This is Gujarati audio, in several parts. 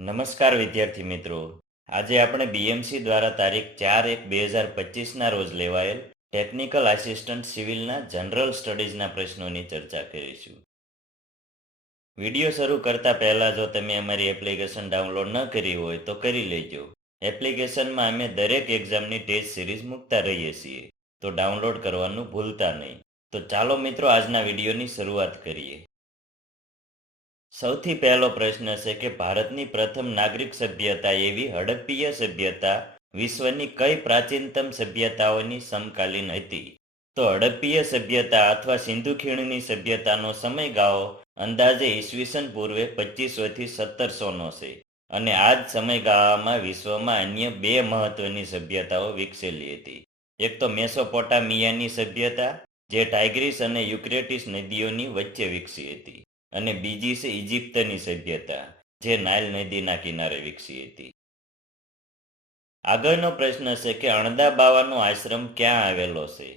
નમસ્કાર વિદ્યાર્થી મિત્રો. આજે આપણે બીએમસી દ્વારા તારીખ 4/1/2025ના રોજ લેવાયેલ ટેકનિકલ આસિસ્ટન્ટ સિવિલના જનરલ સ્ટડીઝના પ્રશ્નોની ચર્ચા કરીશું. વિડીયો શરૂ કરતા પહેલા જો તમે અમારી એપ્લિકેશન ડાઉનલોડ ન કરી હોય તો કરી લેજો. એપ્લિકેશનમાં અમે દરેક એક્ઝામની ટેસ્ટ સિરીઝ મૂકતા રહીએ છીએ, તો ડાઉનલોડ કરવાનું ભૂલતા નહીં. તો ચાલો મિત્રો, આજના વિડીયોની શરૂઆત કરીએ. સૌથી પહેલો પ્રશ્ન છે કે ભારતની પ્રથમ નાગરિક સભ્યતા એવી હડપ્પીય સભ્યતા વિશ્વની કઈ પ્રાચીનતમ સભ્યતાઓની સમકાલીન હતી? તો હડપ્પીય સભ્યતા અથવા સિંધુ ખીણની સભ્યતાનો સમયગાળો અંદાજે ઈસવીસન પૂર્વે 2500 થી 1700નો છે, અને આ જ સમયગાળામાં વિશ્વમાં અન્ય બે મહત્વની સભ્યતાઓ વિકસેલી હતી. એક તો મેસોપોટામિયાની સભ્યતા, જે ટાઇગ્રીસ અને યુક્રેટિસ નદીઓની વચ્ચે વિકસી હતી, અને બીજી છે ઇજિપ્તની સભ્યતા, જે નાઇલ નદીના કિનારે વિકસી હતી. આગળનો પ્રશ્ન છે કે અણદા બાવાનો આશ્રમ ક્યાં આવેલો છે?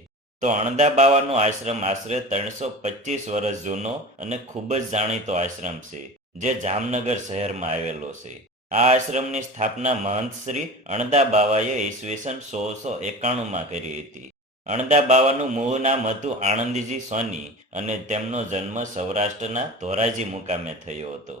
તો અણદા બાવાનો આશ્રમ આશરે 325 વર્ષ જૂનો અને ખૂબ જ જાણીતો આશ્રમ છે, જે જામનગર શહેરમાં આવેલો છે. આ આશ્રમની સ્થાપના મહંત શ્રી અણદા બાવાએ ઈસવીસન 1691માં કરી હતી. અણદા બાવાનું મૂળ નામ હતું આનંદજી સોની, અને તેમનો જન્મ સૌરાષ્ટ્રના ધોરાજી મુકામે થયો હતો.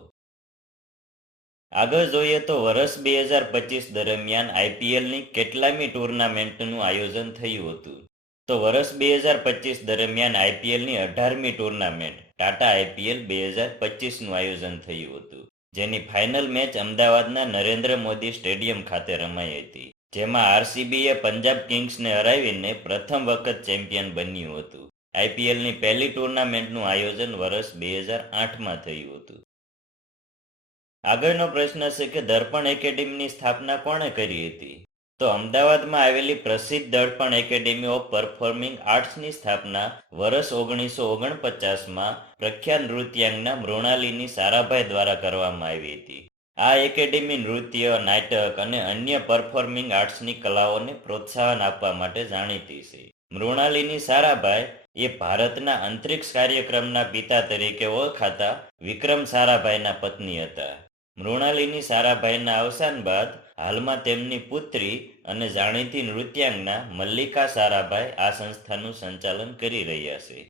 આગળ જોઈએ તો વર્ષ 2025 દરમિયાન આઈપીએલની કેટલામી ટુર્નામેન્ટનું આયોજન થયું હતું? તો વર્ષ 2025 દરમિયાન આઈપીએલની 18મી ટુર્નામેન્ટ ટાટા આઈપીએલ 2025નું આયોજન થયું હતું, જેની ફાઇનલ મેચ અમદાવાદના નરેન્દ્ર મોદી સ્ટેડિયમ ખાતે રમાઈ હતી, જેમાં આરસીબીએ પંજાબ કિંગ્સને હરાવીને પ્રથમ વખત ચેમ્પિયન બન્યું હતું. આઈપીએલની પહેલી ટુર્નામેન્ટનું આયોજન વર્ષ 2008માં થયું હતું. આગળનો પ્રશ્ન છે કે દર્પણ એકેડેમીની સ્થાપના કોણે કરી હતી? તો અમદાવાદમાં આવેલી પ્રસિદ્ધ દર્પણ એકેડેમી ઓફ પરફોર્મિંગ આર્ટ્સની સ્થાપના વર્ષ 1949માં પ્રખ્યાત નૃત્યાંગના મૃણાલિની સારાભાઈ દ્વારા કરવામાં આવી હતી. આ એકેડેમી નૃત્ય, નાટક અને અન્ય પરફોર્મિંગ આર્ટ્સની કલાઓને પ્રોત્સાહન આપવા માટે જાણીતી છે. મૃણાલિની સારાભાઈ એ ભારતના અંતરિક્ષ કાર્યક્રમના પિતા તરીકે ઓળખાતા વિક્રમ સારાભાઈના પત્ની હતા. મૃણાલિની સારાભાઈના અવસાન બાદ હાલમાં તેમની પુત્રી અને જાણીતી નૃત્યાંગના મલ્લિકા સારાભાઈ આ સંસ્થાનું સંચાલન કરી રહ્યા છે.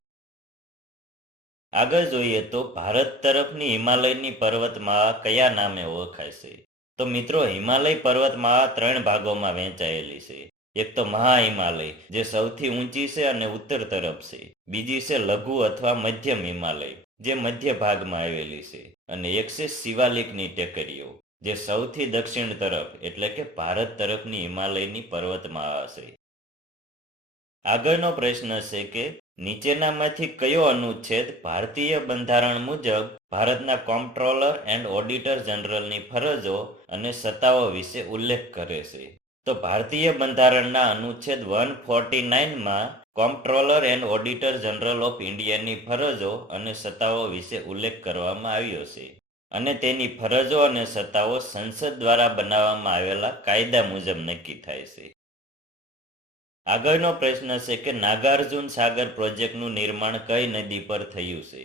આગળ જોઈએ તો ભારત તરફની હિમાલયની પર્વતમાળા કયા નામે ઓળખાય છે? તો મિત્રો, હિમાલય પર્વતમાળા 3 ભાગોમાં વહેંચાયેલી છે. એક તો મહા હિમાલય, જે સૌથી ઊંચી છે અને ઉત્તર તરફ છે. બીજી છે લઘુ અથવા મધ્યમ હિમાલય, જે મધ્ય ભાગમાં આવેલી છે. અને એક છે શિવાલિકની ટેકરીઓ, જે સૌથી દક્ષિણ તરફ એટલે કે ભારત તરફની હિમાલયની પર્વતમાળા છે. આગળનો પ્રશ્ન છે કે નીચેનામાંથી કયો અનુચ્છેદ ભારતીય બંધારણ મુજબ ભારતના કોમ્પ્ટ્રોલર એન્ડ ઓડિટર જનરલની ફરજો અને સત્તાઓ વિશે ઉલ્લેખ કરે છે? તો ભારતીય બંધારણના અનુચ્છેદ 149માં comptroller and auditor general of ઇન્ડિયાની ફરજો અને સત્તાઓ વિશે ઉલ્લેખ કરવામાં આવ્યો છે, અને તેની ફરજો અને સત્તાઓ સંસદ દ્વારા બનાવવામાં આવેલા કાયદા મુજબ નક્કી થાય છે. આગળનો પ્રશ્ન છે કે નાગાર્જુન સાગર પ્રોજેક્ટનું નિર્માણ કઈ નદી પર થયું છે?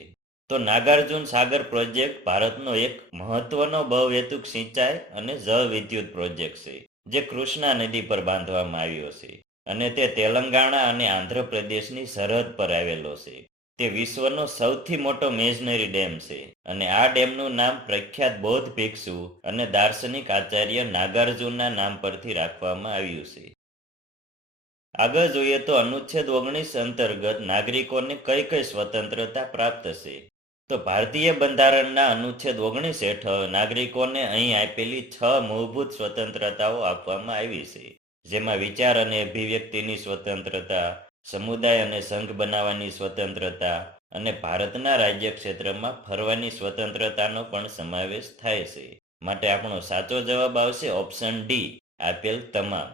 તો નાગાર્જુન સાગર પ્રોજેક્ટ ભારતનો એક મહત્વનો બહુહેતુક સિંચાઈ અને જળ વિદ્યુત પ્રોજેક્ટ છે, જે કૃષ્ણા નદી પર બાંધવામાં આવ્યો છે, અને તે તેલંગાણા અને આંધ્રપ્રદેશની સરહદ પર આવેલો છે. તે વિશ્વનો સૌથી મોટો મેશનરી ડેમ છે, અને આ ડેમનું નામ પ્રખ્યાત બૌદ્ધ ભિક્ષુ અને દાર્શનિક આચાર્ય નાગાર્જુનના નામ પરથી રાખવામાં આવ્યું છે. આગળ જોઈએ તો અનુચ્છેદ 19 અંતર્ગત નાગરિકોને કઈ કઈ સ્વતંત્રતા પ્રાપ્ત છે? તો ભારતીય બંધારણના અનુચ્છેદ 19 હેઠળ નાગરિકોને અહીં આપેલી 6 મૂળભૂત સ્વતંત્રતાઓ આપવામાં આવી છે, જેમાં વિચાર અને અભિવ્યક્તિની સ્વતંત્રતા, સમુદાય અને સંઘ બનાવવાની સ્વતંત્રતા, અને ભારતના રાજ્ય ક્ષેત્રમાં ફરવાની સ્વતંત્રતાનો પણ સમાવેશ થાય છે. માટે આપણો સાચો જવાબ આવશે ઓપ્શન ડી, આપેલ તમામ.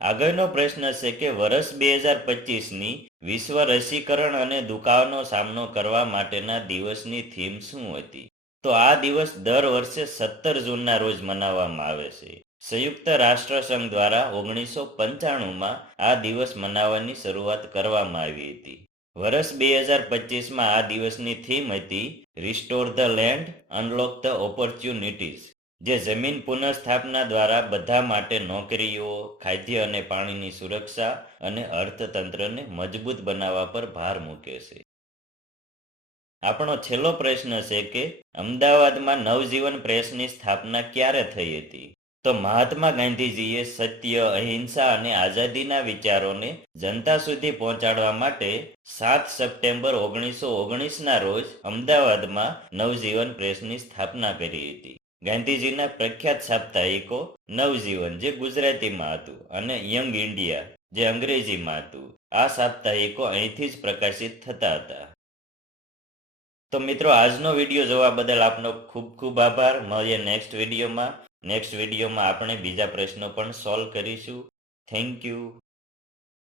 આગળનો પ્રશ્ન છે કે વર્ષ 2025ની વિશ્વ રસીકરણ અને દુખાવાનો સામનો કરવા માટેના દિવસની થીમ શું હતી? તો આ દિવસ દર વર્ષે 17 જૂનના રોજ મનાવવામાં આવે છે. સંયુક્ત રાષ્ટ્રસંઘ દ્વારા 1995માં આ દિવસ મનાવવાની શરૂઆત કરવામાં આવી હતી. વર્ષ 2025માં આ દિવસની થીમ હતી restore the land, unlock the opportunities, જે જમીન પુનઃસ્થાપના દ્વારા બધા માટે નોકરીઓ, ખાદ્ય અને પાણીની સુરક્ષા અને અર્થતંત્રને મજબૂત બનાવવા પર ભાર મૂકે છે. આપણો છેલ્લો પ્રશ્ન છે કે અમદાવાદમાં નવજીવન પ્રેસની સ્થાપના ક્યારે થઈ હતી? તો મહાત્મા ગાંધીજીએ સત્ય, અહિંસા અને આઝાદીના વિચારોને જનતા સુધી પહોંચાડવા માટે 7 સપ્ટેમ્બર 1919ના રોજ અમદાવાદમાં નવજીવન પ્રેસની સ્થાપના કરી હતી. ગાંધીજીના પ્રખ્યાત સાપ્તાહિકો નવજીવન, જે ગુજરાતીમાં હતું, અને યંગ ઇન્ડિયા, જે અંગ્રેજીમાં હતું, આ સાપ્તાહિકો અહીંથી જ પ્રકાશિત થતા હતા. તો મિત્રો, આજનો વિડીયો જોવા બદલ આપનો ખૂબ ખૂબ આભાર. મળીએ નેક્સ્ટ વિડીયોમાં આપણે બીજા પ્રશ્નો પણ સોલ્વ કરીશું. Thank you.